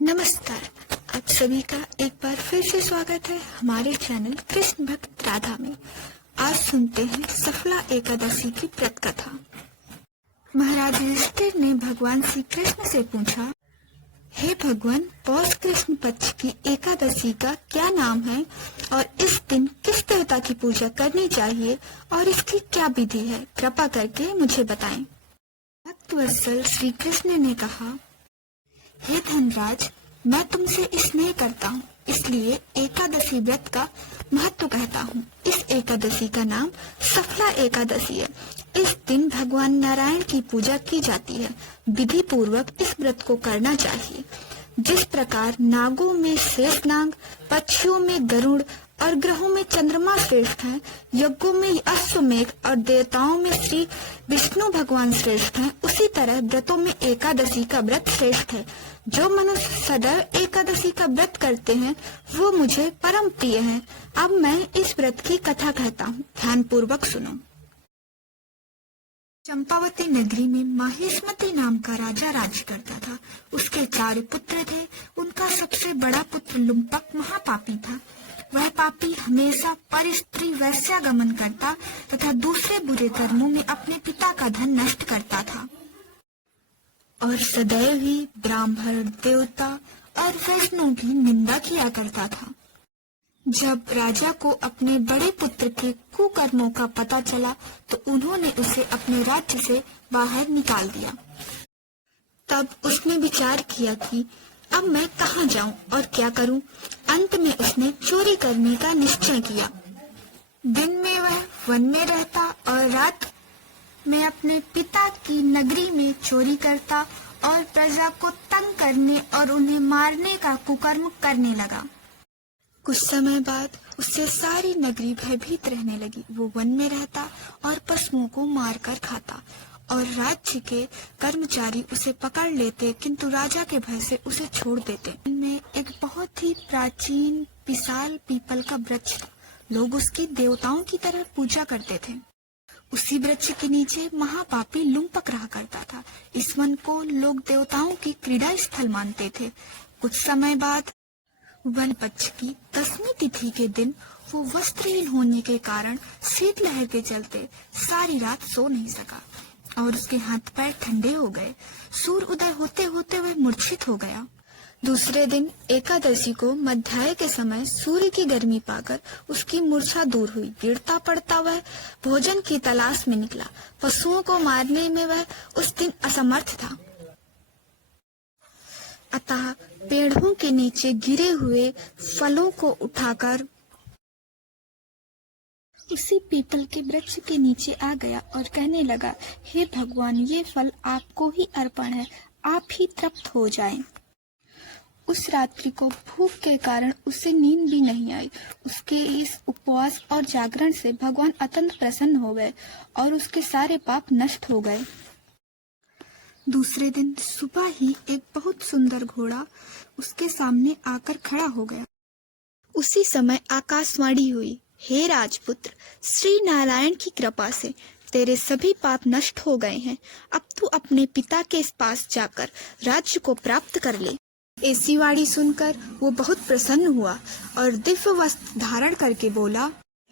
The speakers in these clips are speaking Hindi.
नमस्कार, आप सभी का एक बार फिर से स्वागत है हमारे चैनल कृष्ण भक्त राधा में। आज सुनते हैं सफला एकादशी की व्रत कथा। महाराज युधिष्ठिर ने भगवान श्री कृष्ण से पूछा, हे भगवान, पौष कृष्ण पक्ष की एकादशी का क्या नाम है और इस दिन किस देवता की पूजा करनी चाहिए और इसकी क्या विधि है? कृपा करके मुझे बताएं। भक्तवत्सल श्री कृष्ण ने कहा, हे धनराज, मैं तुमसे स्नेह करता हूँ, इसलिए एकादशी व्रत का महत्व कहता हूँ। इस एकादशी का नाम सफला एकादशी है। इस दिन भगवान नारायण की पूजा की जाती है। विधि पूर्वक इस व्रत को करना चाहिए। जिस प्रकार नागों में शेषनाग, पक्षियों में गरुड़ और ग्रहों में चंद्रमा श्रेष्ठ हैं, यज्ञों में अश्वमेघ और देवताओं में श्री विष्णु भगवान श्रेष्ठ हैं, उसी तरह व्रतों में एकादशी का व्रत श्रेष्ठ है। जो मनुष्य सदैव एकादशी का व्रत करते हैं वो मुझे परम प्रिय हैं। अब मैं इस व्रत की कथा कहता हूँ, ध्यान पूर्वक सुनो। चंपावती नगरी में माहेश्मती नाम का राजा राज्य करता था। उसके 4 पुत्र थे। उनका सबसे बड़ा पुत्र लुम्पक महापापी था। वह पापी हमेशा पर स्त्री वैश्यागमन करता तथा दूसरे बुरे कर्मों में अपने पिता का धन नष्ट करता था और सदैव ही ब्राह्मण, देवता और वैष्णव की निंदा किया करता था। जब राजा को अपने बड़े पुत्र के कुकर्मों का पता चला तो उन्होंने उसे अपने राज्य से बाहर निकाल दिया। तब उसने विचार किया कि अब मैं कहाँ जाऊं और क्या करूं। अंत में उसने चोरी करने का निश्चय किया। दिन में वह वन में रहता और रात में अपने पिता की नगरी में चोरी करता और प्रजा को तंग करने और उन्हें मारने का कुकर्म करने लगा। कुछ समय बाद उससे सारी नगरी भयभीत रहने लगी। वो वन में रहता और पशुओं को मारकर खाता और राज्य के कर्मचारी उसे पकड़ लेते, किंतु राजा के भय से उसे छोड़ देते। इनमें एक बहुत ही प्राचीन विशाल पीपल का वृक्ष था। लोग उसकी देवताओं की तरह पूजा करते थे। उसी वृक्ष के नीचे महापापी लुम्पक रहा करता था। इस वन को लोग देवताओं की क्रीड़ा स्थल मानते थे। कुछ समय बाद वन पक्ष की 10वीं तिथि के दिन वो वस्त्रहीन होने के कारण शीतलहर के चलते सारी रात सो नहीं सका और उसके हाथ पैर ठंडे हो गए। सूर्य उदय होते होते वह मूर्छित हो गया। दूसरे दिन एकादशी को मध्याह्न के समय सूर्य की गर्मी पाकर उसकी मूर्छा दूर हुई। गिरता पड़ता वह भोजन की तलाश में निकला। पशुओं को मारने में वह उस दिन असमर्थ था, अतः पेड़ों के नीचे गिरे हुए फलों को उठाकर उसी पीपल के वृक्ष के नीचे आ गया और कहने लगा, हे भगवान, ये फल आपको ही अर्पण है, आप ही तृप्त हो जाएं। उस रात्रि को भूख के कारण उसे नींद भी नहीं आई। उसके इस उपवास और जागरण से भगवान अत्यंत प्रसन्न हो गए और उसके सारे पाप नष्ट हो गए। दूसरे दिन सुबह ही एक बहुत सुंदर घोड़ा उसके सामने आकर खड़ा हो गया। उसी समय आकाशवाणी हुई, हे राजपुत्र, श्री नारायण की कृपा से तेरे सभी पाप नष्ट हो गए हैं। अब तू अपने पिता के पास जाकर राज्य को प्राप्त कर ले। ऐसी वाणी सुनकर वो बहुत प्रसन्न हुआ और दिव्य वस्त्र धारण करके बोला,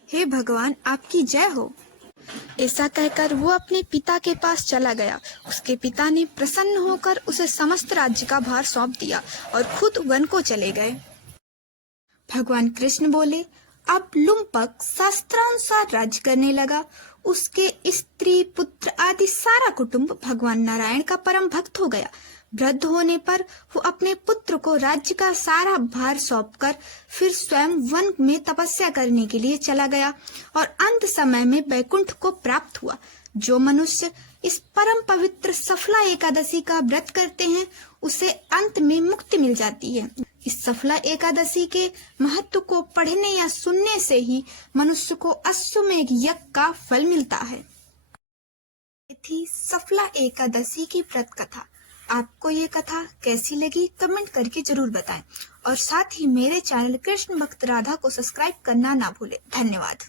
हे भगवान, आपकी जय हो। ऐसा कहकर वो अपने पिता के पास चला गया। उसके पिता ने प्रसन्न होकर उसे समस्त राज्य का भार सौंप दिया और खुद वन को चले गए। भगवान कृष्ण बोले, अब लुम्पक शास्त्रानुसार राज्य करने लगा। उसके स्त्री, पुत्र आदि सारा कुटुंब भगवान नारायण का परम भक्त हो गया। वृद्ध होने पर वो अपने पुत्र को राज्य का सारा भार सौंपकर फिर स्वयं वन में तपस्या करने के लिए चला गया और अंत समय में वैकुंठ को प्राप्त हुआ। जो मनुष्य इस परम पवित्र सफला एकादशी का व्रत करते हैं उसे अंत में मुक्ति मिल जाती है। इस सफला एकादशी के महत्व को पढ़ने या सुनने से ही मनुष्य को अश्वमेघ यज्ञ का फल मिलता है। ये थी सफला एकादशी की व्रत कथा। आपको ये कथा कैसी लगी कमेंट करके जरूर बताएं और साथ ही मेरे चैनल कृष्ण भक्त राधा को सब्सक्राइब करना ना भूलें। धन्यवाद।